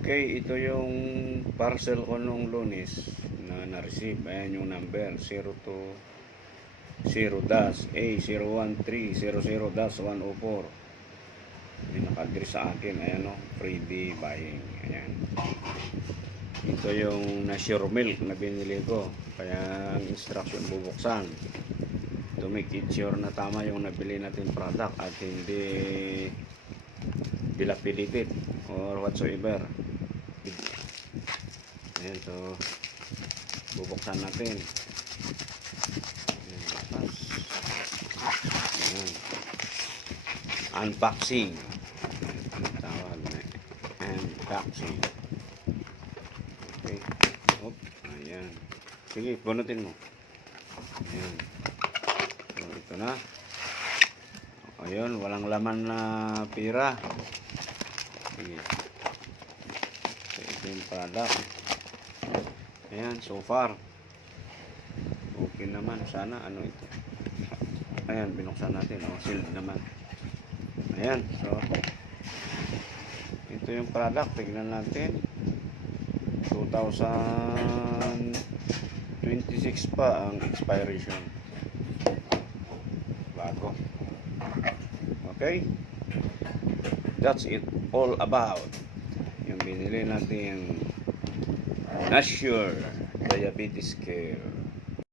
Okay, ito yung parcel ko nung Lunes na na-receive. Ayan yung number 02-A013-004. May nakadiri sa akin. Ayan o, freebie buying. Ayan. Ito yung na-sure milk na binili ko. Kaya ang instruction bubuksan to make it sure na tama yung nabili natin product at hindi bilapilitit or whatsoever. Ayan, so bubuksan natin. Ayan. Unboxing. Tawag na unboxing. Okay. Op. Ayan. Sige, bunutin mo. Ayan. So, ito na. Ayun, walang laman na pira. Sige. So, ito yung product. Ayan, so far okay naman. Sana ano ito. Ayan, binuksan natin. Sealed naman. Ayan, so ito yung product. Tignan natin. 2026 pa ang expiration. Bago. Okay? That's it all about yung binili natin Nasure Diabetes Care.